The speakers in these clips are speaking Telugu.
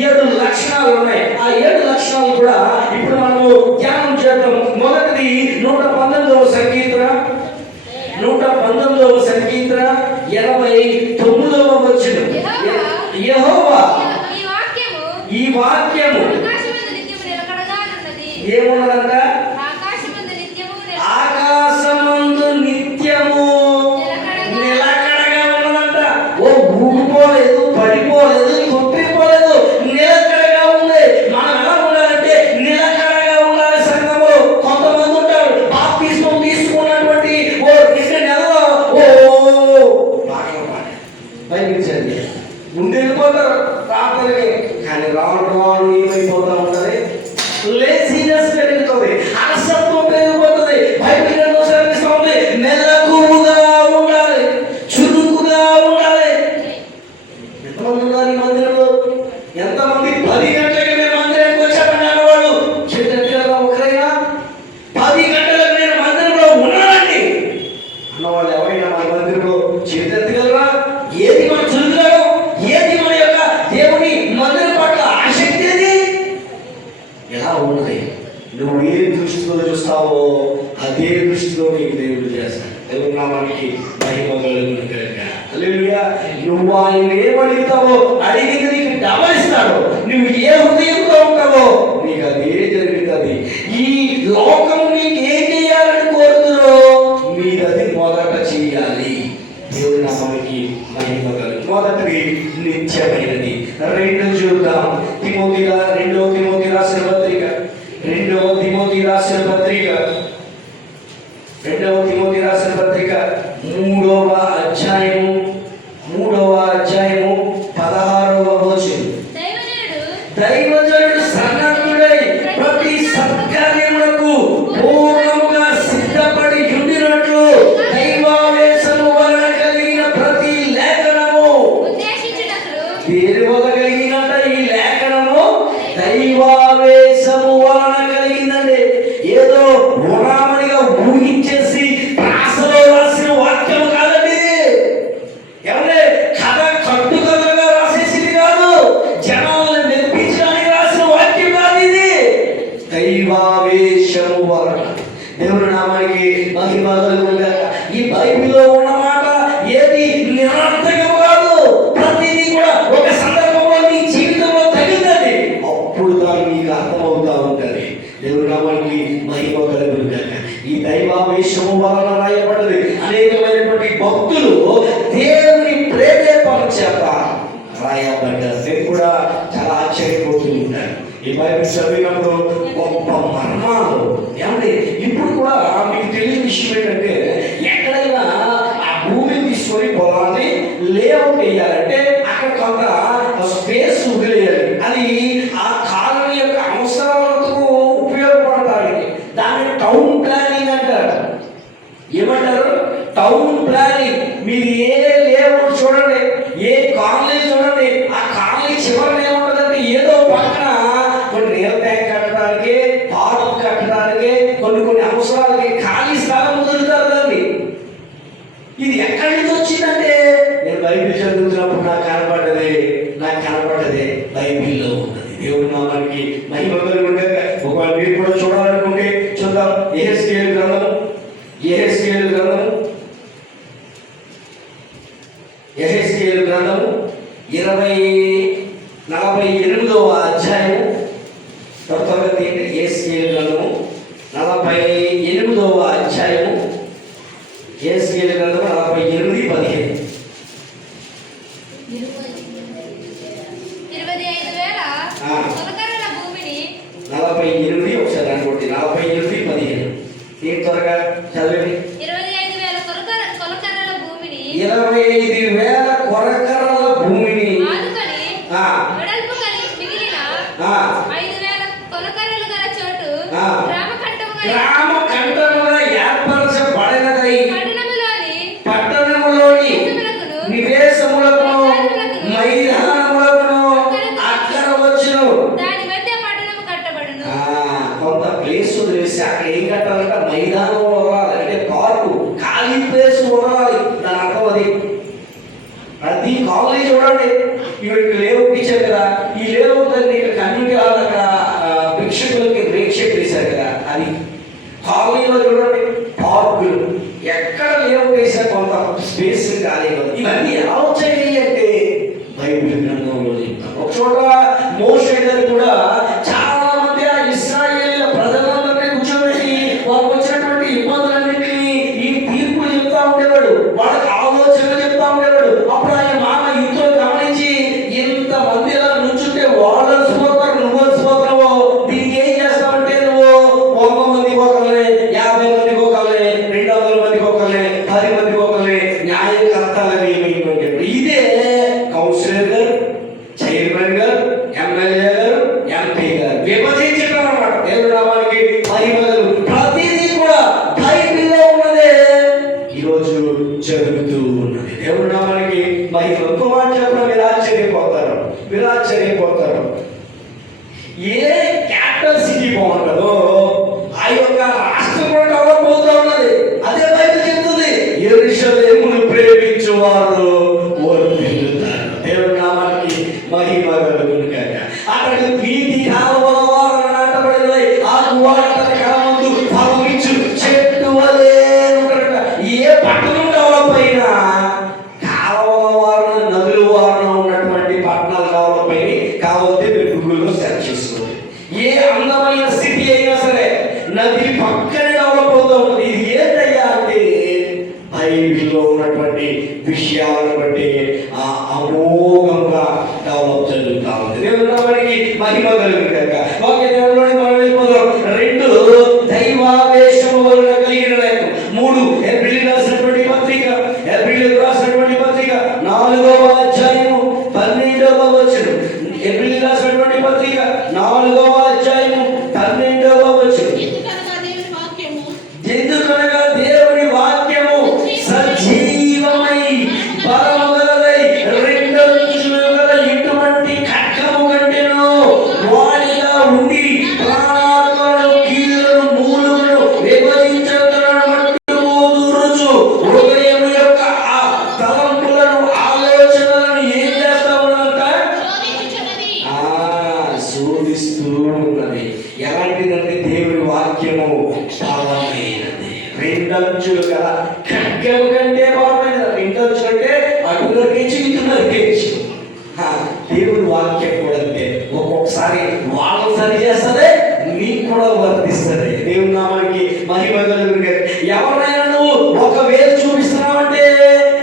7 లక్షణాలు ఉన్నాయి. ఆ 7 లక్షణాలు కూడా ఇప్పుడు మనము ధ్యానం చేద్దాం. మొదటిది 119వ సంకీర్తన 89వ వచనం. యెహోవా ఈ వాక్యము ఏమున్నదంట? ఆకాశమందు నిత్యము నిలకడగా ఉన్నదంట. ఓ ఊగిపోలేదు, పడిపోలేదు, కొట్టిపోలేదు, నిలకడగా ఉంది. మనం ఎలా ఉండాలంటే నిలకడగా ఉండాలి. సంఘంలో కొంతమంది ఉంటారు బాప్తిస్మం తీసుకున్నటువంటి ఓ 2 నెలల్లో భయపించండి ముందు వెళ్ళిపోతారు ప్రార్థనకి. కానీ రాను ఏమైపోతా ఉంటుంది? లేజినెస్ పెరుగుతుంది, అలసత్వం పెరిగిపోతుంది, బైబిల్ అనుసరిస్తూ ఉంది. మెలకువగా ఉండాలి, చురుకుగా ఉండాలి. ఎంతమంది ఉన్నారు ఈ మందిరంలో? ఎంతమంది 10 గంటలకి మేము మందిరానికి వచ్చామన్నారు వాళ్ళు? చేతులుగా ఒకరైనా 10 గంటలకు నేను మందిరంలో ఉన్నానండి అన్నవాళ్ళు ఎవరైనా మన మందిరంలో చేతులెత్తగలరా? ఏది మన చురుకుగా, ఏది మన యొక్క దేవుని మందిరం పట్ల ఆసక్తి? అది ఎలా ఉన్నది? నువ్వు ఏ దృష్టిలో చూస్తావో అదే దృష్టిలో నీకు దేవుడు చేస్తాడు. దేవుడు నామానికి మహిమ కలుగును గాక. హల్లెలూయా. నువ్వు ఆయన ఏమడుగుతావో అడిగింది నీకు డబల్ ఇస్తాడు. నువ్వు ఏ హృదయంతో ఉంటావో నీకు అదే జరుగుతుంది. ఈ లోకం నీకు ఏం చేయాలని కోరుతుందో మీరు అది మొదట చేయాలి. దేవుడి నామానికి మహిమ కలుగు. మొదటిది నిత్యమైనది. 2 చూద్దాం. రెండవ తిమోతి రాసిన పత్రిక 3వ అధ్యాయము 16వ వచనం. దైవజనుడు సన్నద్ధుడై ప్రతి సత్కార్యములకు పూర్ణముగా సిద్ధపడి ఉండినట్లు దైవావేశము వలన కలిగిన ప్రతి లేఖనము దేని వలన కలిగినట? ఈ లేఖనము దైవావేశము వలన కలిగిందండి. ఏదో గుణామణిగా ఊహించేసి రాసలో రాసిన వాక్యం కాదండి. ఎవరే కథ కట్టుకథగా రాసేసింది కాదు. జనాలను మెప్పించడానికి రాసిన వాక్యం కాదు ఇది. దైవావేశము వలన. దేవుని నామానికి మహిమ కలుగును గాక. ఈ బైబిల్లో ఉన్న మాట ఏది నిరర్థకం కాదు. ప్రతిదీ కూడా ఒక సందర్భంలో నీ జీవితంలో తగిలింది. అప్పుడు దాన్ని నీకు అర్థమవుతా ఉంటుంది. దేవుని నామానికి మహిమ కలుగును గాక. ఈ దైవావేశము వలన రాయబడ్డది. అనేకమైనటువంటి భక్తులు దేవుని ప్రేరేపణ చేత రాయబడ్డారు. నేను కూడా చాలా ఆశ్చర్యపోతూ ఉంటాను ఈ బైబిల్ చదివినప్పుడు. గొప్ప మర్మాలు ఏమంటే ఇప్పుడు కూడా మీకు తెలియని విషయం ఏంటంటే, ఎక్కడైనా ఆ భూమిని తీసుకొని పొలాన్ని లేఅవుట్ వేయాలంటే అక్కడ కొంత స్పేస్ వదిలేయాలి. అది ఆ కాలనీ యొక్క అవసరాలకు ఉపయోగపడటానికి. దాన్ని టౌన్ ప్లానింగ్ అంటారు. ఏమంటారు? Town planning. మీరు ఏ లేఅవుట్ చూడండి, ఏ కాలనీ చూడండి, ఆ కాలనీ చివరన ఏముంటుందంటే ఏదో పక్కన కొన్ని నీళ్ళ ట్యాంక్ కట్టడానికి, పార్క్ కట్టడానికి, కొన్ని అవసరాలకి ఖాళీ స్థలం వదులుతారు దాన్ని. ఇది ఎక్కడి నుంచి వచ్చిందంటే నేను బైబిల్ చదువుతున్నప్పుడు నాకు కనపడ్డదే బైబిల్లో ఉన్నది. దేవుడి నామానికి మహిమ కలుగును గాక. ఒకవేళ మీరు కూడా చూడాలనుకుంటే చూద్దాం. యెహెజ్కేలు గ్రంథము 48వ అధ్యాయము. త్వరగా తీయండి. యెహెజ్కేలు గ్రంథము 48వ అధ్యాయము. యెహెజ్కేలు గ్రంథము 48:15. 48 ఒకసారి అనుకోండి. 48:15. ఏం త్వరగా చదవండి. 25,000 కొలకర్రల భూమిని 25,000 కొలకర్రల భూమిని వెడల్పు కలిగి మిగిలిన 5,000 కొలకర్రలు గల చోటు గ్రామకంఠముగా ఏర్పరచబడినదై పట్టణములోని నివేశములకు మైదానములకు అక్కడ వచ్చును. దాని మధ్య పట్టణము కట్టబడును. కొంత ప్లేస్ వదిలేసి అక్కడ ఏం కట్టాలంటే మైదానం వదలాలి, అంటే పార్కు, ఖాళీ ప్లేస్ వదలాలి. దాని అర్థం అది. ప్రతి కాలనీ చూడండి, ఇవి లేఅవుట్ ఇచ్చారు కదా, ఈ లేఅవుట్ చోట మోషే గారు కూడా చాలా మంది ఆ ఇశ్రాయేలు ప్రజలందరినీ కూర్చోబెట్టి వాళ్ళకు వచ్చినటువంటి ఇబ్బందులన్నింటినీ ఈ తీర్పులు చెప్తా ఉండేవాడు, వాళ్ళకి ఆలోచనలు చెప్తా ఉండేవాడు. అప్పుడు ఆయన మామ ఇంట్లో గమనించి ఇంత మంది ఇలా నుంచుంటే వాళ్ళు అలసిపోతారు, నువ్వు అలసిపోతావు, దీనికి ఏం చేస్తావంటే నువ్వు 100 మందికి ఒకళ్ళని, 50 మందికి ఒకళ్ళని, 200 మందికి ఒకళ్ళని, 10 మందికి ఒకళ్ళని న్యాయకర్తలని నియమించాడు. ఇదే కౌన్సిలర్ గారు, చైర్మన్ గారు, ఎమ్మెల్యే గారు, ఎంపీ గారు విభజించడం అన్నమాట. దేవుడి నామానికి మహిమ కలుగును. ప్రతిదీ కూడా బైబిల్లో ఉన్నదే ఈరోజు జరుగుతూ ఉన్నది. దేవుడి నామానికి మహిమ. ఇంకో మాట చెప్పడం మీరు ఆశ్చర్యపోతారు, మీరు ఆశ్చర్యపోతారు. ఏ క్యాపిటల్ సిటీ బాగుంటుందో ఆ యొక్క రాష్ట్రం కూడా డెవలప్ అవుతూ ఉన్నది. అదే బైబిల్ చెప్తుంది, యెరూషలేమును ప్రేమించువారు వర్ధిల్లుతారు. దేవుడి నామానికి మహిమ కలుగును గాక. అక్కడ నీతి కాలువల వారు నాటబడినవి, ఆకు వాడక కాలమందు ఫలమిచ్చు చెట్టు వలె ఉంటారట. ఏ పట్టణం డెవలప్ అయినా కాలువల వారు, నదుల వారు ఉన్నటువంటి పట్టణాలు డెవలప్ అయినాయి. కావాలంటే మీరు గూగుల్లో సెర్చ్ చేసుకోండి. ఏ అందమైన సిటీ అయినా సరే నది పక్కనే డెవలప్ అవుతూ ఉంటుంది. ఇది ఏంటయ్యా అంటే బైబిల్లో ఉన్నటువంటి విషయాలను బట్టి అమోఘంగా డెవలప్ జరుగుతూ ఉంది. దేవునికి మహిమ కలుగుగాక. ఓకే, దేవుడిలోని మనం వెళ్ళిపోదాం. 2 దైవావేశము వలన కలిగిన లేఖనం. 3 హెబ్రీయులకు రాసినటువంటి పత్రిక, హెబ్రీయులకు రాసినటువంటి పత్రిక 4వ అధ్యాయము 12వ వచనం. హెబ్రీయులకు రాసినటువంటి పత్రిక 4వ అధ్యాయము 12వ వచనం. ఎందుకనగా దేవుని వాక్యము సజీవమై బలము గలదై రెండంచులు గల ఎటువంటి ఖడ్గము కంటెను వాడిగా ఉండి ప్రాణాత్మలను, కీళ్ళను, మూలుగును విభజించుటకు మట్టుకు దూరుచు హృదయం యొక్క ఆ తలంపులను, ఆలోచనలను ఏం చేస్తా ఉన్నదంట? శోధిస్తూ ఉన్నది. ఎలాంటిదంటే దేవుని వాక్యము బలమైనది, రెండంచులు గల ఖడ్గము కంటే బలమైనది. రెండంచులు అంటే అటు నరికేచ్చు, ఇటు నరికేచ్చు. దేవుని వాక్యం కూడా అంతే. ఒక్కొక్కసారి వాళ్ళని సరి చేస్తుంది, నీకు కూడా వర్తిస్తుంది. దేవుని నామానికి మహిమ కలుగును గాక. ఎవరైనా నువ్వు ఒక వేలు చూపిస్తున్నావంటే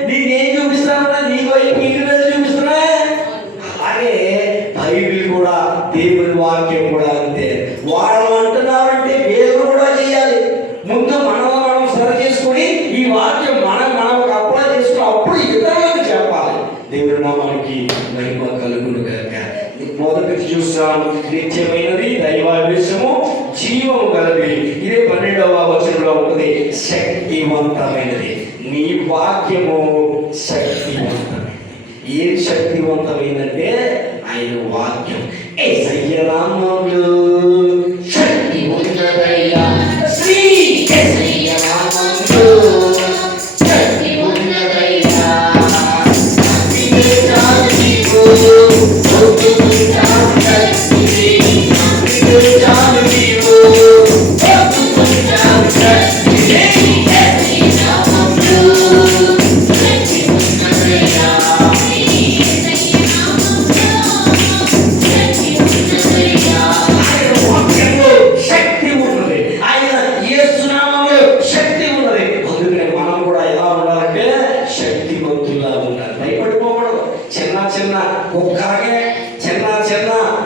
నేనేం చూపిస్తున్నావు? నీ వైపు ఇటు వేలు చూపిస్తున్నా. అలాగే బైబిల్ కూడా, దేవుని వాక్యం కూడా అంతే. వాళ్ళు అంటున్నారంటే వేలు కూడా చేయాలి. ముందు మనం సరి చేసుకుని ఈ వాక్యం మనకు అప్లై చేసుకుని అప్పుడు ఇతరులకు చెప్పాలి. దేవుని నామానికి మహిమ కలుగును గాక. మొదటి చూస్తాం, నిత్యమైనది దైవావేశము జీవము గలది. ఇదే 12వ వచనంలో ఉంటుంది, శక్తివంతమైనది. నీ వాక్యము శక్తివంతమైనది. ఏం శక్తివంతమైందంటే ఆయన వాక్యం. యేసయ్య నామములో శక్తి ఉన్నదయ్యా, శ్రీ యేసయ్య నామములో శక్తి ఉన్నదయ్యా.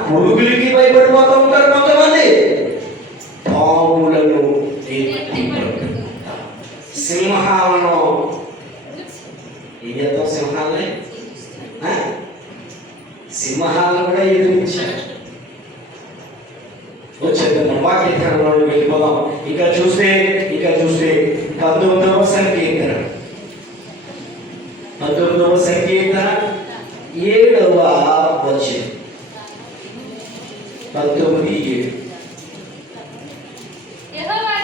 పురుగులకి భయపడిపోతూ ఉంటారు కొంతమంది. పాములను సింహాలను ఏం చేద్దాం? సింహాలను కూడా ఎదిరించారు. వచ్చేద్దాం వాక్యకారంలో వెళ్ళిపోదాం. ఇంకా చూస్తే 19వ సంకీర్తన 7వ వచనం. 19:7. యెహోవా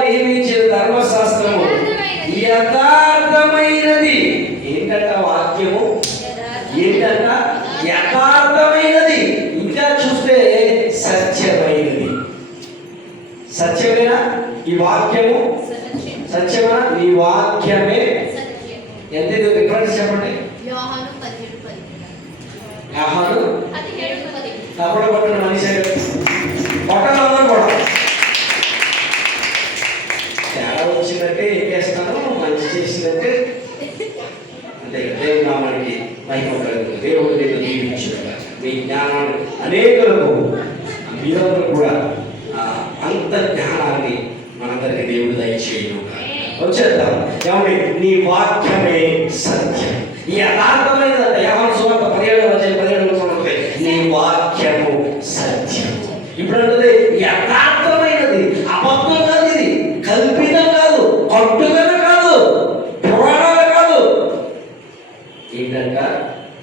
నియమించిన ధర్మశాస్త్రము యథార్థమైనది. ఏంటంట వాక్యము? ఏంటంట? యథార్థమైనది. ఇంకా చూస్తే సత్యమైనది. సత్యమేనా ఈ వాక్యము? సత్యమా? ఈ వాక్యమే. ఎంత డిఫరెన్స్ చెప్పండి. ఆహారు అతి హేళనమైనది. తప్పుడు పట్టిన మనిషి పట్టాలన్నా కూడా తేడా వచ్చిందంటే ఎక్కేస్తాను, మంచి చేసిందంటే అంతే. దేవుడు నామానికి మహిమ కలుగుతుంది. దేవుడు నేను దీవించుగా మీ జ్ఞానాన్ని అనేకులకు మీరందరూ కూడా అంత జ్ఞానాన్ని మనందరికీ దేవుడు దయచేయను. వచ్చేద్దాం. ఏమండి, నీ వాక్యమే సత్యం. ఈ యథార్థమైన యోహాను సువార్త 17:17 నీ వాక్యము సత్యం. ఇప్పుడు అంటే యథార్థమైనది, అబద్ధం కాదు, ఇది కల్పితం కాదు, కట్టుదల కాదు, పురాణాలు కాదు. ఏంటంట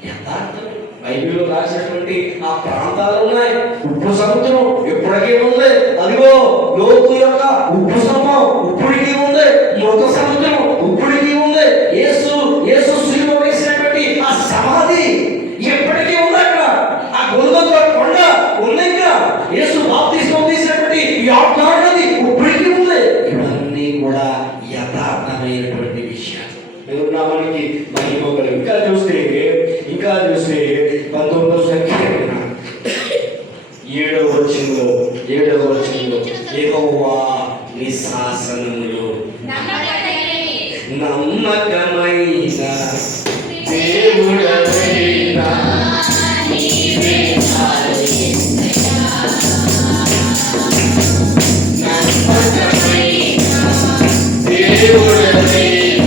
యథార్థం. బైబిల్లో రాసినటువంటి ఆ ప్రాంతాలు ఉన్నాయి. ఉప్పు సముద్రం ఇప్పటికీ ఉంది. అదిగో లోతు యొక్క ఉప్పు స్తంభం ఇప్పటికీ ఉంది. మృత సముద్రం ఇప్పటికీ ఉంది. యేసు సిలువ వేసినటువంటి ఆ సమాధి ఎప్పటికీ ఉంది అక్కడ. ఆ గొల్గొతా కొండ ఉంది. ఇంకా యేసు బాప్తిస్మం తీసినటువంటి యోర్దాను నది ఇప్పటికీ ఉంది. ఇవన్నీ కూడా యథార్థమైనటువంటి విషయాలు. దేవుని నామానికి మహిమ కలుగు. ఇంకా చూస్తే 19వ సంఖ్యన 7వ వచనంలో యెహోవా నీ శాసనములు నమ్మకమైన దేవుడవైన నీవే నమ్మకమైన దేవుడవైన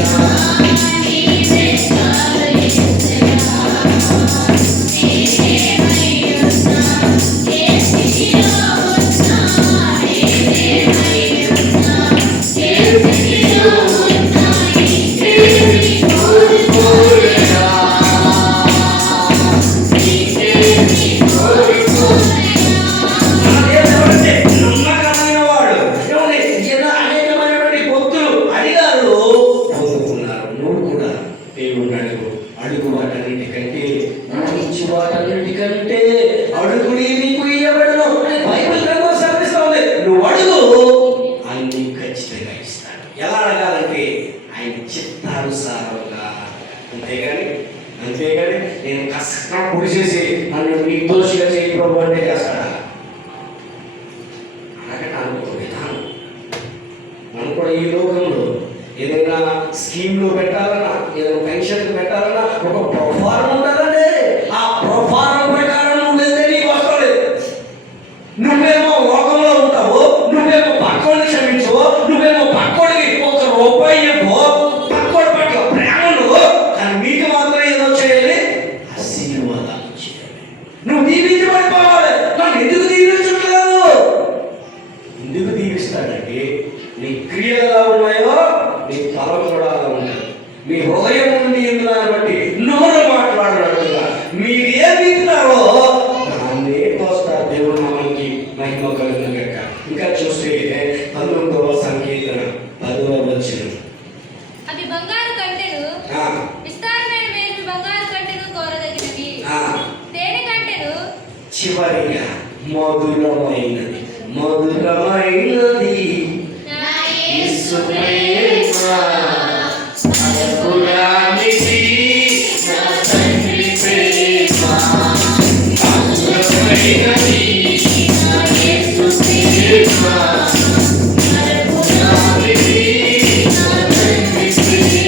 అడుగుడి నీకు ఇవ్వబడును. బైబిల్ గ్రంథం సెలవిస్తోంది. నువ్వు అడుగు, ఆయన నీకు ఖచ్చితంగా ఇస్తాడు. ఎలా అడగాలంటే ఆయన చిత్తానుసారంగా. అంతేగాని నేను కష్టం పొడి చేసి నన్ను నిర్దోషిగా చేయి ప్రభు అంటే చేస్తాడా? అడగట అనుకో విధానం. మనం కూడా ఈ లోకంలో ఏదైనా స్కీమ్లో పెట్టాలన్నా, ఏదైనా పెన్షన్ పెట్టాలన్నా ఒక ప్రొఫారం ఉండాలండి. ఆ ప్రొఫారం ప్రకారం నువ్వేదే నీకు వస్తుంది. నువ్వేమో లోకంలో ఉంటావు, నువ్వేమో పక్కోడిని క్షమించవు, నువ్వేమో పక్కోడికి ₹1 ఇవ్వవు, పక్కోడి పట్ల ప్రేమ నువ్వు. కానీ మీకు మాత్రం ఏదో చేయాలి, ఆశీర్వాదాలు చేయాలి. నువ్వు దీవించబడిపోవాలి. నన్ను ఎందుకు దీవించట్లేదు? ఎందుకు దీవిస్తాడంటే నీ క్రియలు ఎలా ఉన్నాయో నీ తలం కూడా అలా ఉండాలి. మీ హృదయం ఉంది దాన్ని బట్టి నోరు మాట్లాడినట్టుగా మీరు ఏం వింటున్నారో దాన్నే పోస్తారు. దేవుడు నామానికి మహిమ కలుగును గాక. ఇంకా చూస్తే 19వ సంకీర్తన 10వ వచనం. అవి బంగారు కంటెను, విస్తారమైన మేలు బంగారు కంటెను కోరదగినవి. తేనె కంటెను చివరిగా మధురమైనది యేసు ప్రేమ అనుకురానిది నా తండ్రి ప్రేమ అనుకురానిది నా యేసు ప్రేమ అనుకురానిది నా తండ్రి ప్రేమ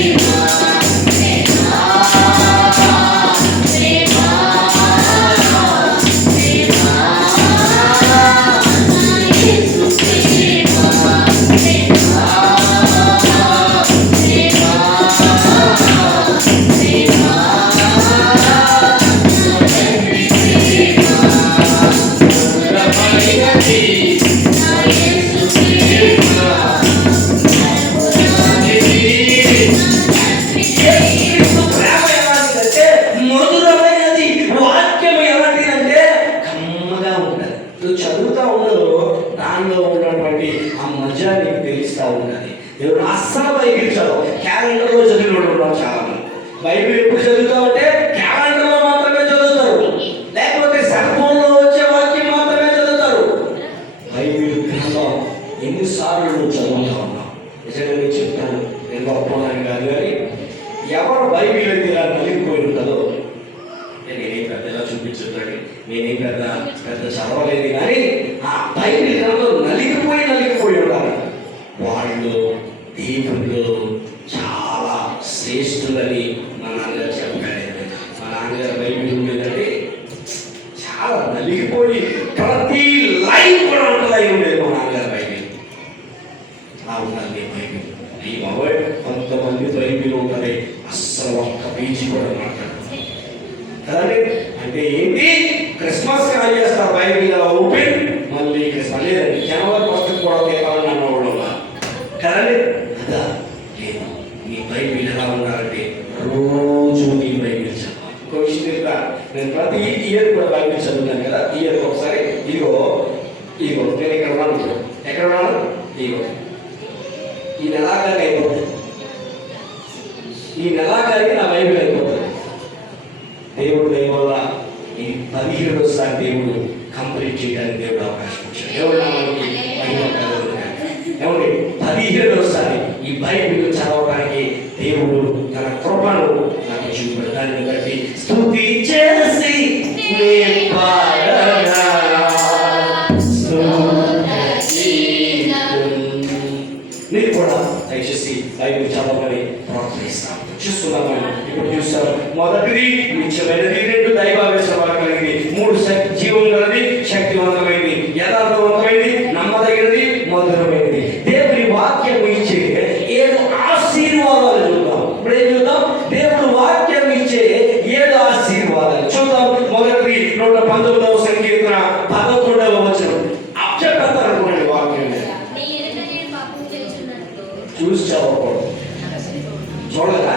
దేవుడు అస్సలు బైబిల్ చదవ క్యాలెండర్లో చదివిన చాలా మంది. బైబిల్ ఎప్పుడు చదువుతామంటే క్యాలెండర్లో మాత్రమే చదువుతారు, లేకపోతే సెల్ఫోన్లో వచ్చే వాక్యం మాత్రమే చదువుతారు. బైబిల్ గ్రంథం ఎన్నిసార్లు నువ్వు చదువుతా ఉన్నావు? నిజంగా నేను చెప్తాను, నేను గొప్పవాడిని కాదు, కానీ ఎవరు బైబిల్ అయితే ఇలా నలిగిపోయి ఉంటుందో నేను నేనేం పెద్ద ఎలా చూపించుతాడు, నేనేం పెద్ద పెద్ద చదవలేదు, కానీ ఆ బైబిల్ గ్రంథం నలిగిపోయి ఉండాలి. వాళ్ళు దేవుళ్ళు చాలా శ్రేష్ఠులని మా నాన్నగారు చెప్పారు. మా నాన్నగారు బైబిల్ ఉండేదంటే చాలా నలిగిపోయి ప్రతి లైన్ కూడా ఉంటుందై ఉండేది మా నాన్నగారు బైబిల్. అలా ఉండాలి బైబిల్. ఈ బాబాయ్ కొంతమంది బైబిల్ ఉంటుంది అస్సలు ఒక్క పేజీ కూడా మాట్లాడతారు కదండి. అంటే ఏంటి, క్రిస్మస్ కాల్ చేస్తారు బైబిల్ అలా ఓపెన్, మళ్ళీ క్రిస్మస్ లేదండి జనవరి 1 కూడా కేవలం అన్నవాళ్ళు కదండి. అదా లేదు, నీ బైబిల్ ఎలా ఉండాలంటే రోజు నీ బైబిల్ చదవాలి. ఇంకో విషయం చెప్తా, నేను ప్రతి ఇయర్ కూడా బైబిల్ చదువుతాను కదా. ఇయర్ ఒకసారి ఇదిగో నేను ఇక్కడ ఉన్నాను, ఎక్కడ ఉన్నాను, ఇదిగో ఈ నెలాఖరికి అయిపోతుంది. ఈ నెలాఖరికి నా బైబిల్ అయిపోతుంది. దేవుడు దయ వల్ల ఈ 17వ దేవుడు కంప్లీట్ చేయడానికి దేవుడు అవకాశం ఇచ్చాడు. దేవుడు నామానికి మహిమ కలుగును గాక. ఏమండి, 17వ ఈ బైబిల్ చదవడానికి దేవుడు తన కృపను నాకు చూపాడు. దాన్ని బట్టి స్తుతి చేసి మీరు కూడా దయచేసి బైబిల్ చదవమని ప్రోత్సహిస్తాం. చూస్తున్నాం, ఇప్పుడు చూస్తాం. మొదటిది నిత్యమైనది, 2 దైవావేశం కలిగింది, 3 జీవం గలది, శక్తివంతమైనది, యథార్థవంతమైనది, నమ్మదగినది, మధురమైనది. దేవుని వాక్యం ఇచ్చే 7 ఆశీర్వాదాలు చూద్దాం. ఇప్పుడు ఏం చూద్దాం? దేవుడు వాక్యం ఇచ్చే 7 ఆశీర్వాదాలు చూద్దాం. మొదటిది 119వ సంకీర్తన 11వ వచనం. అక్షరత అనుకోండి వాక్యం చూసి చదవకూడదు. చూడదా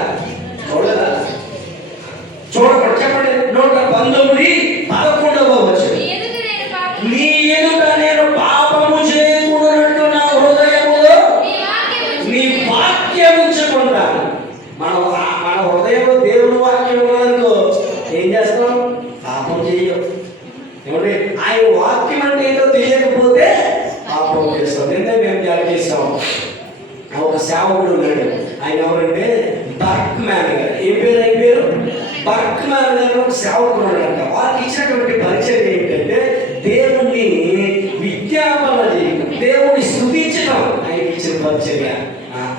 చూడకూడదు. చెప్పండి, 119:11వ వచనం. నీ ఎదుట నేను పాపము చేయకూడనట్టు నా హృదయములో నీ వాక్యం ఉంచుకుంటాను. మన హృదయంలో దేవుడు వాక్యం ఉన్నదనుకో ఏం చేస్తాం? పాపం చెయ్యం. ఏమంటే ఆయన వాక్యం అంటే ఏంటో తెలియకపోతే పాపం చేస్తాం. నిన్నే మేము ధ్యానం చేస్తాం. ఒక సేవకుడు ఉన్నాడు. ఆయన ఎవరంటే బర్క్మ్యాన్ గారు. ఏం పేరు ఆయన పేరు? బర్క్మ్యాన్ గారు ఒక సేవకుడు ఉన్నాడంట. వారికి ఇచ్చినటువంటి పరిచయం ఏంటంటే దేవుణ్ణి విజ్ఞాపన చేయడం, దేవుణ్ణి స్తుతించడం ఆయన ఇచ్చిన పరిచర్య.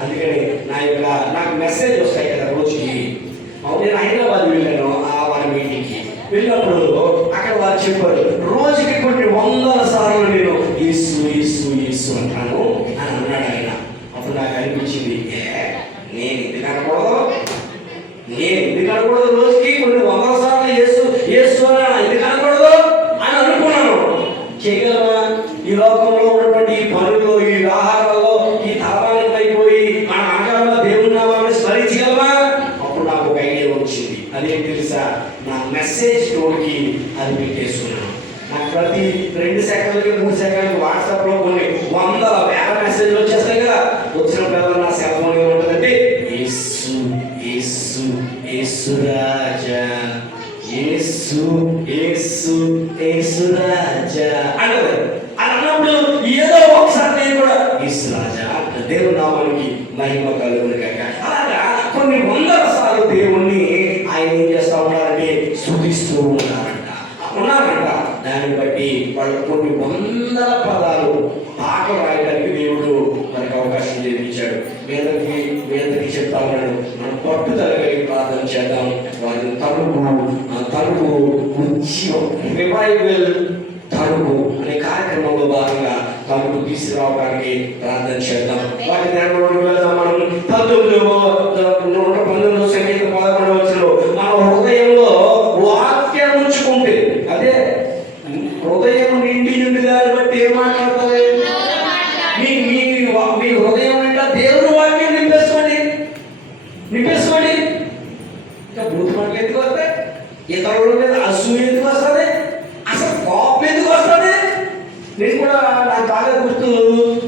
అందుకని నాకు మెసేజ్ వస్తాయి కదా రోజుకి. నేను హైదరాబాద్ వెళ్ళాను వారి మీటింగ్కి. వెళ్ళినప్పుడు అక్కడ వారు చెప్పారు, రోజుకి కొన్ని 100 సార్లు నేను యేసు యేసు యేసు అంటాను అని అన్నాడు ఆయన. అప్పుడు నాకు అనిపించింది, నేను ఎందుకు అనకూడదు? రోజుకి కొన్ని 100 సార్లు యేసు యేసు అని ఎందుకు అనకూడదు అని అనుకున్నాను. చేయగలమా? ఈ లోకంలో ఉన్నటువంటి ఈ పనుల్లో, ఈ ఆహారాల్లో, ఈ తలవానికి అయిపోయి మన ఆహారంలో దేవుని నామాన్ని స్మరించగలమా? అప్పుడు నాకు ఒక ఐడియా వచ్చింది. అదేం తెలుసా? నా మెసేజ్ నోట్కి అది పెట్టేసుకున్నాను. నాకు ప్రతి 2 సెకండ్లకి 3 సెకండ్లకి వాట్సాప్లో కొన్ని 100,000 మెసేజ్లు వచ్చేస్తాయి కదా. వచ్చినప్పుడు నా సెల్ ఫోన్ ఏముంటుందంటే యేసు యేసు యేసు రాజా, యేసు యేసు యేసు రాజా అంటది. అది అన్నప్పుడు ఏదో ఒకసారి నేను కూడా యేసు రాజా దేవుని నామానికి మహిమ కలుగును గాక. అలాగా కొన్ని 100 సార్లు దేవుణ్ణి ఆయన ఏం చేస్తూ ఉన్నారంటే స్తుతిస్తూ ఉన్నారంట. దాన్ని బట్టి వాళ్ళు కొన్ని 100 పదాలు పాటలు రాయడానికి దేవుడు మనకు అవకాశం చేయించాడు. వేదకి చెప్తా ఉన్నాడు, మనం పట్టుదల కలిగి ప్రార్థన చేద్దాం. వారిని తలుపు ఉద్యమం రివైవల్ తలుపు అనే కార్యక్రమంలో భాగంగా తలుపు తీసుకురావడానికి ప్రార్థన చేద్దాం. వాటి నెరవేరు వెళ్దాం. మనం 19వ సంగీతం 11వ వచనంలో మన హృదయంలో వాక్యం ఉంచుకుంటే, అదే హృదయం నిండి దాన్ని బట్టి ఏం మాట్లాడుతుంది? మీ హృదయం నిండా దేవుని వాక్యం నింపేసుకోండి. ఇంకా బూత్ మాటలు ఎందుకు వస్తాయి? ఇతరుల మీద అసూయ ఎందుకు వస్తుంది? అసలు కోపం ఎందుకు వస్తుంది? నేను కూడా నాకు బాగా గుర్తు,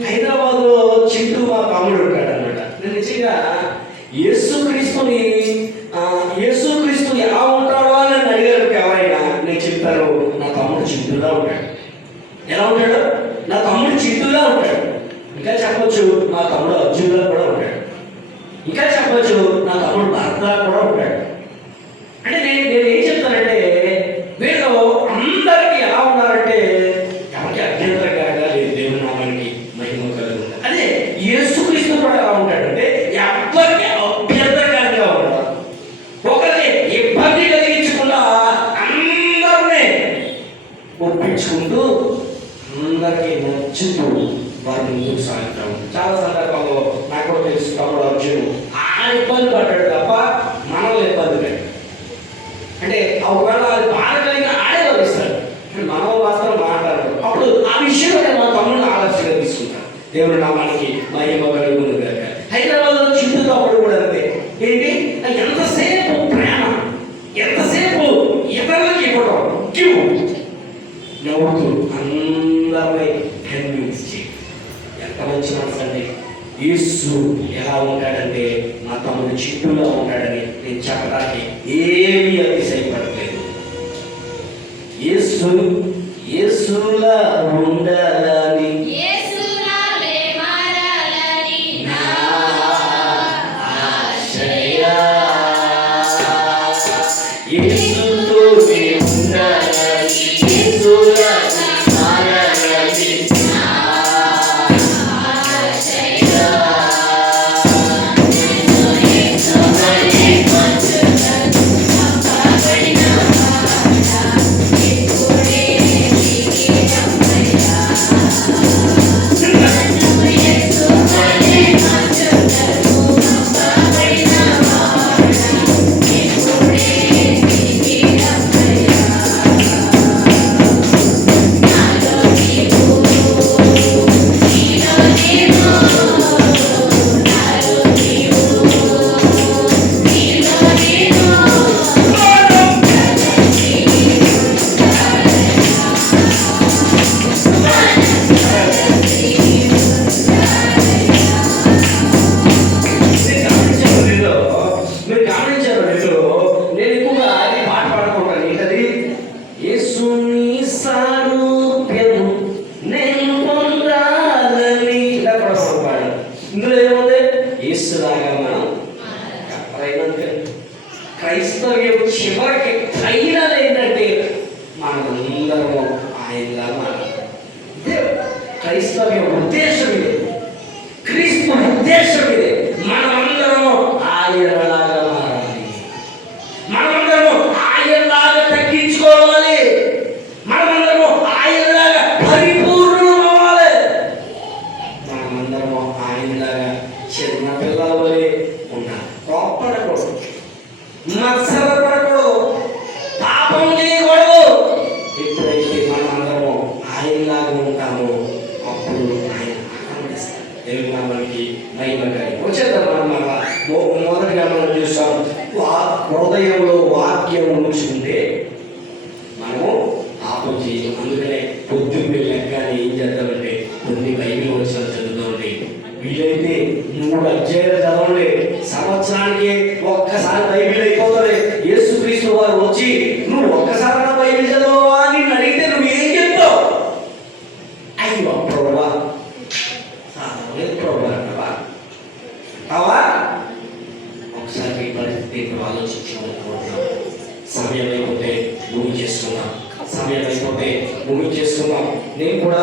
హైదరాబాద్లో చింటూ మా తమ్ముడు ఉంటాడు అనమాట. నేను నిజంగా యేసుక్రీస్తు ఎలా ఉంటాడో అని అడిగారు ఎవరైనా. నేను చెప్తాను, నా తమ్ముడు చింటూలా ఉంటాడు. ఎలా ఉంటాడు? నా తమ్ముడు చింటూలా ఉంటాడు. ఇంకా చెప్పొచ్చు, నా తమ్ముడు అర్జున్లా కూడా ఉంటాడు. ఇంకా చెప్పొచ్చు, నా తమ్ముడు భర్తలా కూడా ఉంటాడు. అంటే నేను ఏం చెప్తానంటే, ఒప్పించుకుంటూ అందరికీ నచ్చుతూ వారి ముందుకు సాగుతాం. చాలా సందర్భాల్లో నాకు కూడా తెలుసు, తమ్ముడు అర్జును ఆయన ఇబ్బంది పడ్డాడు తప్ప మనల్ని ఇబ్బంది పెట్టాడు. అంటే ఒకవేళ అది బాధ కలిగిన ఆడే వదిలిస్తాడు, మనం మాత్రం మాట్లాడదు. అప్పుడు ఆ విషయంలో నేను మా తమ్ముడిని ఆలోచన తీసుకుంటాను. దేవుడు నామానికి మహిమ కలుగును గాక. హైదరాబాద్లో చింతతో అప్పుడు కూడా అంతే. ఏంటి, ఎంతసేపు ప్రేమ, ఎంతసేపు ఇతరులకు ఇవ్వడం, నవ్వుతూ అందరినీ కన్విన్స్ చేయి. ఎంత మంచి మనసు అండి. యేసు ఎలా ఉంటాడంటే మా తమ్ముడు చిట్టులా ఉంటాడని నేను చెప్పడానికి ఏమీ అతిశయపడలేదు. యేసులా ఉండాలని క్రైస్తవ్యం చివరికి ట్రైనర్ ఏంటంటే మనమందరము ఆయనలా మాట్లాడాలి. క్రైస్తవ్యం ఉద్దేశం ఇదే, క్రీస్తు ఉద్దేశం ఇదే. మనమందరము ఆయనలాగా మారాలి, మనమందరము ఆయనలాగా తగ్గించుకోవాలి, మనమందరము ఆయనలాగా పరిపూర్ణం అవ్వాలి, మనమందరము ఆయనలాగా చిన్న పిల్లల వలె ఉండాలి. కోప్పడకూడదు, మత్సరపడకూడదు, పాపం చేయకూడదు. ఎప్పుడైతే మనం అందరము ఆయనలాగా ఉంటామో అప్పుడు ఆయన ఆనందిస్తాడు. తెలుగు మనకి మహిమకారి వచ్చేద్దాం. మనం మొదటిగా మనం చూస్తాం, హృదయంలో వాక్యం ఉంచుకుంటే మనము పాపం చేయం. అందుకనే పొద్దున్నే లెక్కని ఏం చేద్దామంటే కొన్ని బైబిల్ వచ్చిన చదువుతామండి. వీలైతే 3 అధ్యాయాలు చదవండి. సంవత్సరానికి ఒక్కసారి బైబిల్ అయిపోతుంది. యేసుక్రీస్తు వారు వచ్చి నువ్వు ఒక్కసారి బైబిల్ చదవవా అని అడిగితే నువ్వు ఏం చెప్తావు? అయ్యో ప్రభువా, అవా ఒకసారి మీ పరిస్థితి ఆలోచించుకుంటున్నాం. సమయం అయిపోతే ముగించేస్తున్నాం. నేను కూడా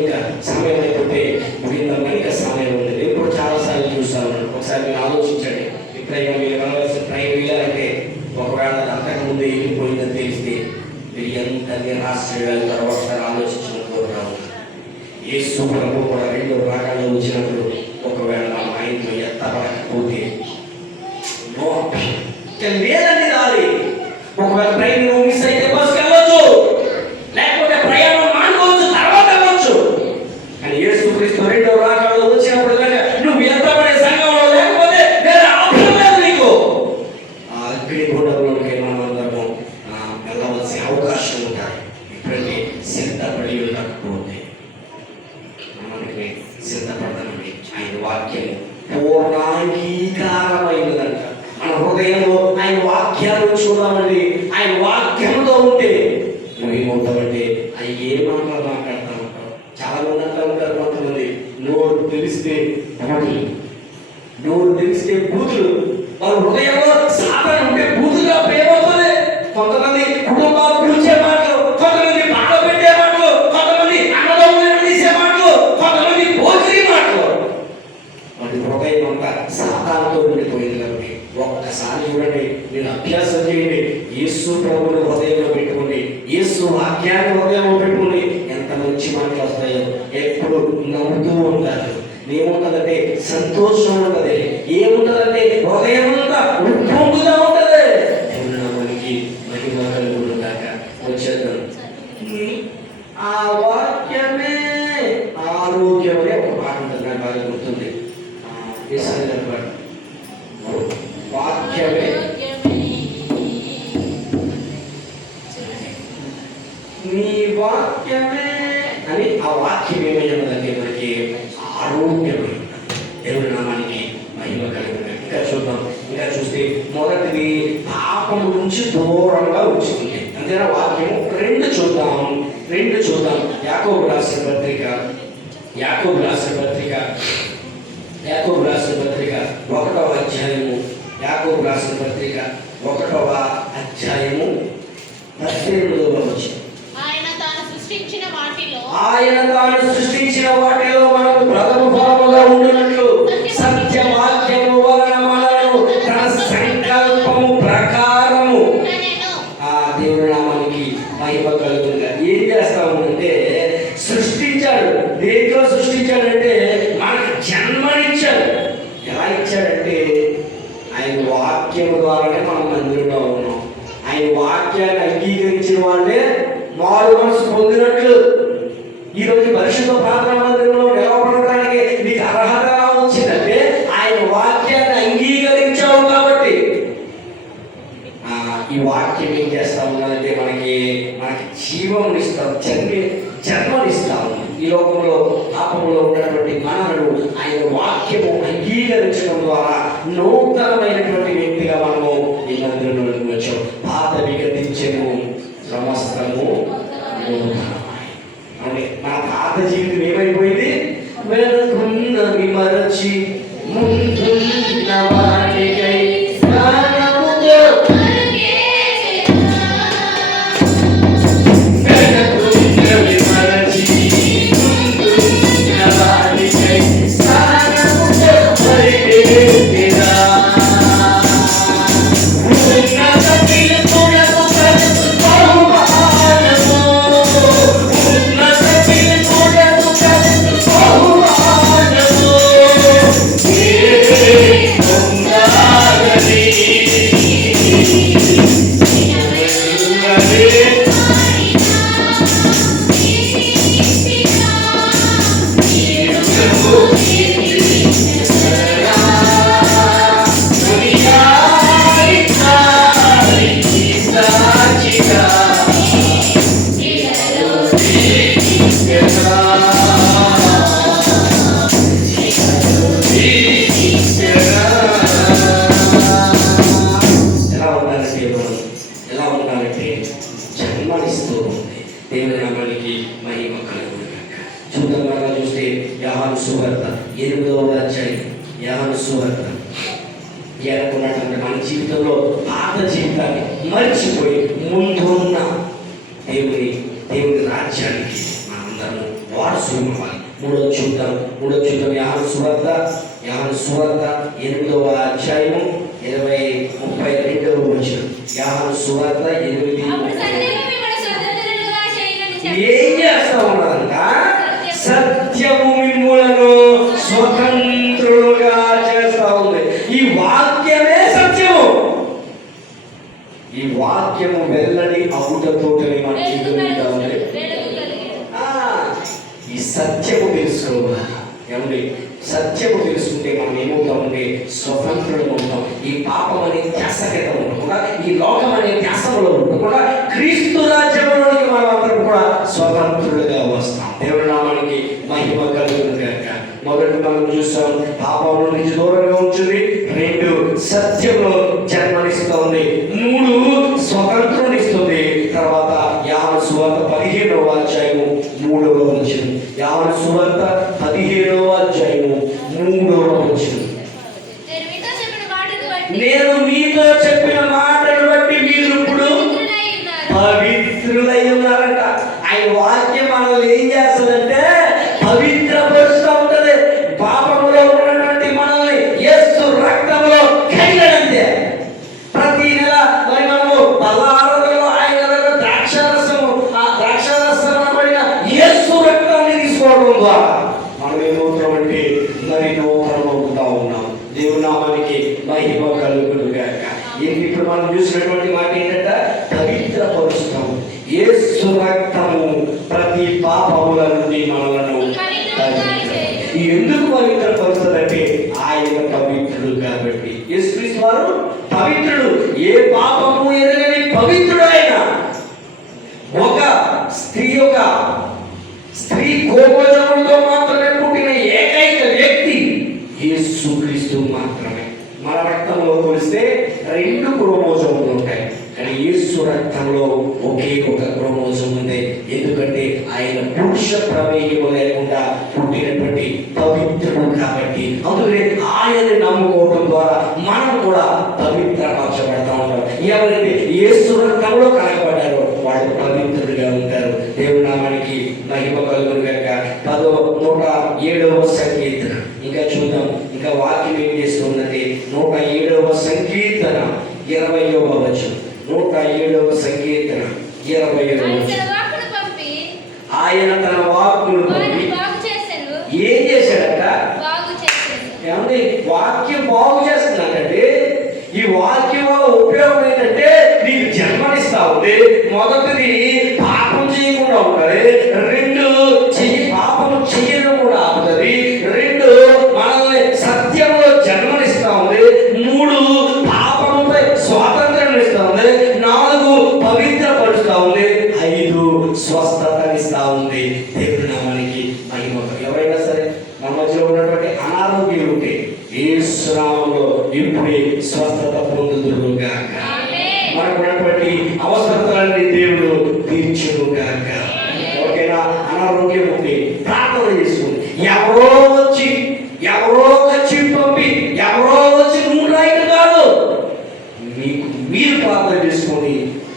ఇంకా సమయం అయిపోతే ముగిందాం. ఇంకా సమయం ఉంది. నేను కూడా చాలాసార్లు చూస్తాను. ఒకసారి మీరు ఆలోచించండి. ఇప్పుడైనా మీరు వెళ్ళవలసిన ట్రైన్ వెళ్ళాలంటే ఒకవేళ అంతకుముందు వెళ్ళిపోయిందని తెలిస్తే మీరు ఎంత నిరాశ వెళ్తారో ఒకసారి ఆలోచించుకుంటున్నాము. యేసు ప్రభు కూడా 2 భాగాల్లో వచ్చినప్పుడు ఒకవేళ మా మైండ్లో ఎత్తబడకపోతే లేదండి రాలి. ఒకవేళ ట్రైన్ మిస్ అయితే బస్కి వెళ్ళొచ్చు, లేకపోతే ప్రయాణం మానుకోవచ్చు, తర్వాత వెళ్ళొచ్చు. కానీ యేసుక్రీస్తు 2వ రాకడలో వచ్చినప్పుడు నువ్వు ఎత్తబడే సంఘంలో లేకపోతే వేరే ఆప్షన్ లేదు నీకు. ఆ అగ్నిగుండంలోకి మనమందరము వెళ్ళవలసిన అవకాశం ఉంటాయి. ఇప్పుడంటే సిద్ధపడి ఉండకపోతే మనకి సిద్ధపడతానండి. ఆయన వాక్యం పూర్ణాంగీకారమైనదంట. మన హృదయంలో ఆయన వాక్యాలు చూద్దామండి. ఆయన వాక్యంలో ఉంటే నువ్వు ఏమవుతావంటే ఆయన ఏ మాటలు మాట్లాడుతూ ఉంటావు. చాలా మంది అంటూ ఉంటారు, కొంతమంది నోరు తెలిస్తే బూతులు. వాళ్ళ హృదయంలో సాధన ఉంటే బూతుగా ఏమవుతుంది? కొంతమంది కుటుంబాలు పిలిచే మాటలు, కొంతమంది బాధ పెట్టే మాటలు, కొంతమంది అన్నదమ్ములను తీసే మాటలు, కొంతమంది భోజనం మాటలు. వాటి హృదయం అంతా సాతానుతో ఉండిపోయింది. కాబట్టి ఒక్కసారి చూడండి, మీరు అభ్యాసం చేయండి. యేసు ప్రభువుని హృదయంలో పెట్టుకోండి. యేసు వాక్యాన్ని హృదయంలో పెట్టుకుని ఎంత మంచి మాటలు వస్తాయో ఎప్పుడు నవ్వుతూ ఉంటారు. ఏముంటదంటే సంతోషం ఉంటది, ఏముంటదంటే హృదయం అంతా ఉప్పొంగుగా ఉంటది. మనకి మహిమ కలుగును గాక. వచ్చేద్దాం. ఆ వాక్యమే ఆరోగ్యం అనే ఒక పాట ఉంటుంది, నాకు బాగా గుర్తుంది. వాక్యమే నీ వాక్యమే అని, ఆ వాక్యం ఏమైనదంటే మనకి ఆరోగ్యమే. దేవుని నామానికి మహిమ కలిగిన. ఇంకా చూద్దాం. ఇంకా చూస్తే మొదటిది పాపము నుంచి దూరంగా ఉంచుతుంది. అంతేనా? వాక్యము రెండు చూద్దాం. యాకోబు రాసిన పత్రిక 1వ అధ్యాయము. యాకోబు రాసిన పత్రిక 1వ అధ్యాయము 18వ వచనం. ఆయన తాను సృష్టించిన వాటిలో మనకు ప్రథమ ఫలముగా ఉండునట్లు సత్యవాక్యము వలన మనలను తన సంకల్పము ప్రకారము. ఆ దేవుని నామానికి మహిమ కలుగునుగా. ఏం చేస్తాము అంటే సృష్టించాడు. దేంట్లో సృష్టించాడంటే మనకు జన్మనిచ్చాడు. ఎలా ఇచ్చాడంటే ఆయన వాక్యము ద్వారానే మనం మందిరంలో ఉన్నాం. ఆయన వాక్యాన్ని అంగీకరించిన వాళ్ళే మారు మనసు పొందినట్లు. ఈరోజు పరిశుద్ధ ప్రార్థన మందిరంలో నిలవబడడానికి నీకు అర్హత వచ్చిందంటే ఆయన వాక్యాన్ని అంగీకరించావు కాబట్టి. ఈ వాక్యం ఏం చేస్తా ఉన్నదంటే మనకి జీవం ఇస్తాం, జన్మనిస్తాము. ఈ లోకంలో పాపంలో ఉన్నటువంటి మనలను ఆయన వాక్యము అంగీకరించడం ద్వారా నూతనమైనటువంటి వ్యక్తిగా మనము ఈ మందిరంలోకి వచ్చాం. పాతవి గతించెను, సమస్తము అంటే మన పాత జీవితం ఏమైపోయింది? వెనుకున్నవి మరచి ముందున్న వాటికై ప్రాణముతో వెనుకున్నవి మరచి ముందున్న వాటికై ప్రాణముతో పరిగెత్తిరా. ఉన్నత పిలుపులకు కలుగు బహుమానము, ఉన్నత పిలుపులకు కలుగు బహుమానము పొందాలని ఎలా ఉండాలంటే జన్మనిస్తూ ఉంది. దేవుని నామానికి మహిమ కలుగును గాక. చూద్దాం. మరలా చూస్తే యోహాను సువార్త 8వ అధ్యాయం. యోహాను సువార్త ఏమనుకున్నట్టు మన జీవితంలో పాత జీవితాన్ని మర్చిపోయి ముందున్న దేవుని రాజ్యానికి మనందరం వారసులు అవ్వాలి. మూడో చూద్దాం. యోహాను సువార్త 8వ అధ్యాయము 32వ వచనం. యోహాను సువార్త 8:32. ఏం చేస్తా ఉన్నారంట? సత్యము మిమ్ములను స్వతంత్రులుగా చేస్తా ఉంది. ఈ వాక్యమే సత్యము. ఈ వాక్యము వెల్లడి అవుటతోటని మన జీవితంలో ఉంది. ఈ సత్యము తెలుసుకోవాలి. ఏమండి? సత్యము తెలుసుకుంటే మనం ఏమవుతామంటే స్వతంత్రులు అవుతాం. ఈ పాపం అనే ధ్యాసగత ఉండకుండా, ఈ లోకం అనే ధ్యాసంలో ఉండకుండా క్రీస్తు రాజ్యంలోనికి మనం అందరం కూడా స్వతంత్రులుగా వస్తాం. దేవుని నామానికి మహిమ కలుగును గాక. మొదటి మనం చూస్తాం, పాపం నుంచి దూరంగా ఉంచుంది. 2 సత్యంలో జన్మనిస్తుంది. 3 స్వతంత్రునిస్తుంది. తర్వాత యోహాను సువార్త 15వ అధ్యాయము 3వ వచనం. యోహాను సువార్త 15వ అధ్యాయము 3వ వచనం. నేను మీతో చెప్పిన మాటను బట్టి మీరు ఇప్పుడు పవిత్రులై ఉన్నారంట. ఆయన వాక్యం మనల్ని ఏం చేస్తుందంటే పవిత్రపరుస్తూ ఉంటది. పాపములో ఉన్నటువంటి మనల్ని యేసు రక్తంలో కడిగడంతే. ప్రతి నెల మరి మనము పల్లారలో ఆయన ద్రాక్షారసము ద్వారా మనం ఏమవుతామంటే మరి నూతనమవుతా ఉన్నాం. దేవుని నామానికి మహిమ కలుగును గాక. ఏంటి ఇప్పుడు మనం చూసినటువంటి మాట ఏంటంటే పవిత్రపరుస్తాం. యేసు రక్తము ప్రతి పాపముల నుండి మనలను ఎందుకు పవిత్రపరుస్తుందంటే ఆయన పవిత్రుడు కాబట్టి. యేసుక్రీస్తు వారు పవిత్రుడు, ఏ పాపము ఎరగని పవిత్రుడు ఆయన. ఒక స్త్రీ క్రోమోజోములతో మాత్రమే పుట్టిన ఏకైక వ్యక్తి యేసుక్రీస్తు మాత్రమే. మన రక్తంలో పోలిస్తే 2 క్రోమోజోములు ఉంటాయి, కానీ యేసు రక్తంలో ఒకే ఒక క్రోమోజోమ్ ఉంది. ఎందుకంటే ఆయన పురుష ప్రమేయము లేకుండా పుట్టినటువంటి పవిత్రుడు కాబట్టి. అందుకే ఆయన నమ్ముకోవడం ద్వారా మనం కూడా పవిత్రపరచబడతా ఉంటాం. ఎవరైతే యేసు రక్తంలో కలగబడ్డారో వాళ్ళు పవిత్రుడిగా ఉంటారు. దేవుని నామానికి మహిమ కలుగును గాక. 107వ సంకీర్తన ఇంకా చూద్దాం. ఇంకా వాక్యం ఏం చేస్తున్నది? 107వ సంకీర్తన 20వ వచనం. 107వ సంకీర్తన 20వ వచనం. ఆయన తన వాక్కును పంపి ఏం చేశాడట? ఏమంటే వాక్యం బాగు చేస్తున్నాడంటే ఈ వాక్యం వల్ల ఉపయోగం ఏంటంటే నీకు జన్మనిస్తా ఉంది. మొదటిది పాపం చేయకుండా ఉంటుంది, 2 పాపము చేయడం కూడా ఆపుతుంది, 2 మనల్ని సత్యంలో జన్మనిస్తా ఉంది, 3 పాపంపై స్వాతంత్రం ఇస్తా ఉంది, 4 పవిత్రపరుస్తా ఉంది, 5 స్వస్థతనిస్తా ఉంది. దేవుడి నామానికి మహిమ. ఎవరైనా సరే మన మధ్యలో ఉన్నటువంటి అనారోగ్యం ఉంటే యేసు నామములో ఇప్పుడే స్వస్థత పొందుదురుగాక. మనకు ఉన్నటువంటి అవసరతలన్నీ దేవుడు తీర్చుగాక. ఎవరికైనా అనారోగ్యం ఉంటే ప్రార్థన చేసుకుని ఎవరో వచ్చి పంపి ఎవరో వచ్చి నువ్వు రాయడం కాదు, మీకు మీరు ప్రార్థన చేసుకొని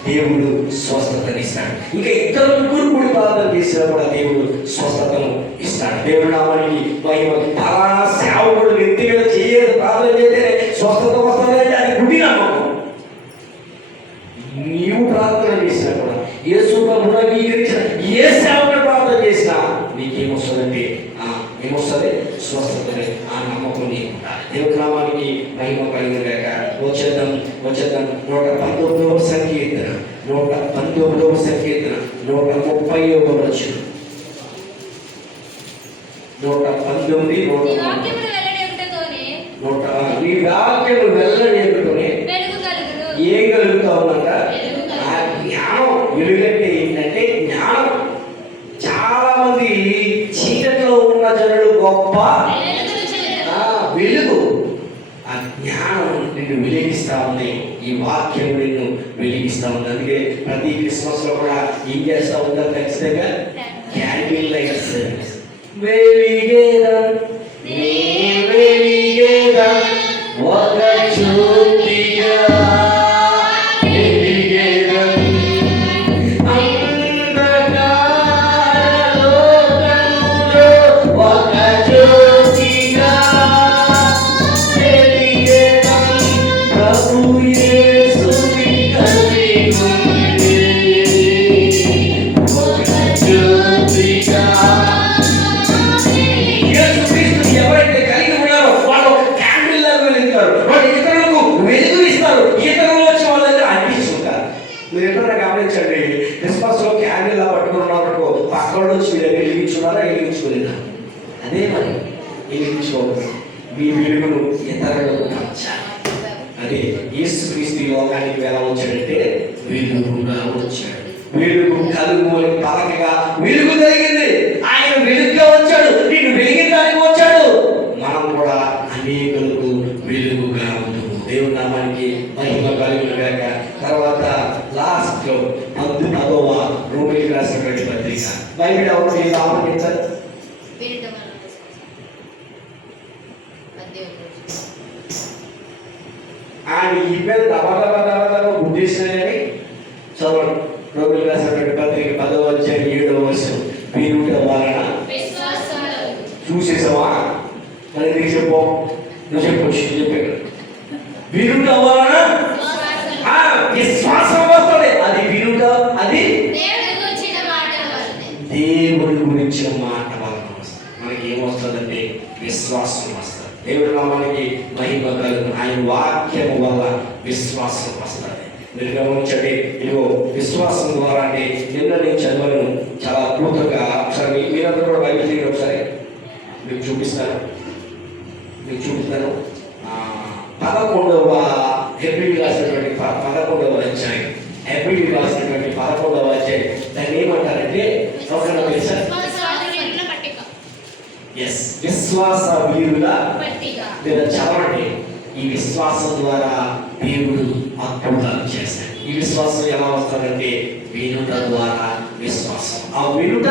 దేవుడు స్వస్థతనిస్తాడు. ఇంకా 2-3 కూడి ప్రార్థన చేసినా కూడా దేవుడు స్వస్థతను ఇస్తాడు. దేవుడు నామానికి మహిమ. పలానా సేవకుడు నెత్తి మీద చేయదు ప్రార్థన చేస్తే స్వస్థత వస్తుందంటే అది గుడి నమ్మకం. నీవు ప్రార్థన చేసినా కూడా యేసు ప్రభువును అంగీకరించిన ఏ సేవకుడు ప్రార్థన చేసినా నీకేమొస్తుందంటే ఏమొస్తుంది? స్వస్థతనే. ఆ నమ్మకం నీకు ఉండాలి. దేవుడి నామానికి మహిమ కలిగినగాక. వచ్చేద్దాం 119వ సంకీర్తన 130వ సంకీర్తన 130వ వచనం. 119 నీ వాక్యము వెల్లడేపుతోనే ఏం కలుగుతా ఉందంట? ఆ జ్ఞానం. వెలుగంటే ఏంటంటే జ్ఞానం. చాలా మంది చీకటిలో ఉన్న జనులు గొప్ప వెలుగు. ఆ జ్ఞానం నిన్ను వెలిగిస్తా ఉంది. ఈ వాక్యం నిన్ను వెలిగిస్తా ఉంది. అందుకే ప్రతి క్రిస్మస్ లో కూడా ఏం చేస్తా ఉంటారు? ఖచ్చితంగా క్యాండిల్ లైట్స్ వెలిగేదా ఒక జ్యోతిగా గమనించండి. క్రిస్మస్ లో క్యాండిల్ పట్టుకున్నప్పుడు పక్కన వచ్చి మీరు వెలిగించున్నారా? వెలిగించుకోలేదా? అదే మరి వెలిగించుకోవాలి. మీ వెలుగును ఇతరులకు పంచాలి. అదే యేసుక్రీస్తు లోకానికి ఎలా వచ్చాడంటే వెలుగుగా వచ్చాడు. వెలుగు కలుగుని పలకగా వెలుగు జరిగింది. ఆయన వెలుగుగా వచ్చాడు, నిన్ను వెలిగించడానికి వచ్చాడు. మనం కూడా అనేకులకు వెలుగుగా ఉందాము. దేవుని నామానికి మహిమ కలుగునుగాక. తర్వాత లాస్ట్ లో 10వ రోమీయులకు రాసినటువంటి పత్రిక బైబిల్ ఎవరు ఆలోచించారు? ఆయన ఈమెయిల్ దబదబ ఉద్దేశాన్ని చదవండి. రోమిలకు రాసినటువంటి పత్రిక 10వ అధ్యాయం 7వ వచనం. వీరుట వలన చూసేసావా? మరి నీకు చెప్పు, నువ్వు చెప్పొచ్చు. చెప్పాడు వీరుట వలన విశ్వాసం వస్తుంది. అది వినుట, అది దేవుడి గురించిన మాట వలన వస్తుంది. వస్తుందంటే విశ్వాసం వస్తుంది. దేవుడి నామానికి మహిమ కలుగును. ఆయన వాక్యము వల్ల విశ్వాసం వస్తుంది. మీరు గమనించండి, ఇదిగో విశ్వాసం ద్వారా అంటే నిన్న నేను చదవను చాలా అద్భుతంగా. ఒకసారి మీరందరూ కూడా బైబిల్ తీయండి, ఒకసారి మీకు చూపిస్తాను. 11వ హెబ్రీయులకు రాసినటువంటి 11వ అధ్యాయం, హెబ్రీయులకు రాసినటువంటి 11వ అధ్యాయం, దాన్ని ఏమంటారంటే విశ్వాస వీరుల లేదా చదవండి. ఈ విశ్వాసం ద్వారా దేవుడు అద్భుతాలు చేస్తాడు. ఈ విశ్వాసం ఎలా వస్తుందంటే వినుట ద్వారా విశ్వాసం. ఆ వినుట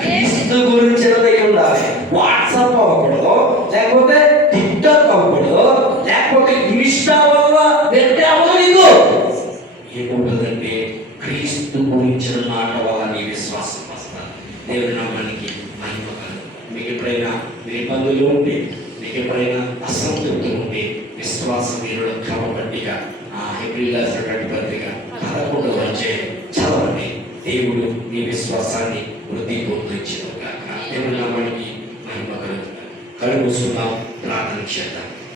క్రీస్తు గురించినదై ఉండాలి. వాట్సాప్ అవ్వకూడదు, లేకపోతే టిక్టాక్ అవ్వకూడదు, లేకపోతే ఇన్స్టా వల్ల పెట్టావు. ఏముంటుందంటే క్రీస్తు గురించిన మాట వల్ల నీ విశ్వాసం వస్తుంది. దేవుడి నామానికి మహిమ కలుగును. మీకు ఎప్పుడైనా మీ ఇబ్బందులు ఉంటే, మీకు ఎప్పుడైనా అసంతృప్తి ఉంటే విశ్వాస వీరుల క్రమబట్టిగా ఆ హెబ్రీయులకు రాసినటువంటి పత్రిక 11వ అధ్యాయం చదవండి. దేవుడు మీ విశ్వాసాన్ని వృద్ధి పొందించును గాక. దేవుడి నామానికి మహిమ కలుగును. కళ్ళు మూసుకుందాం, ప్రార్థన చేద్దాం.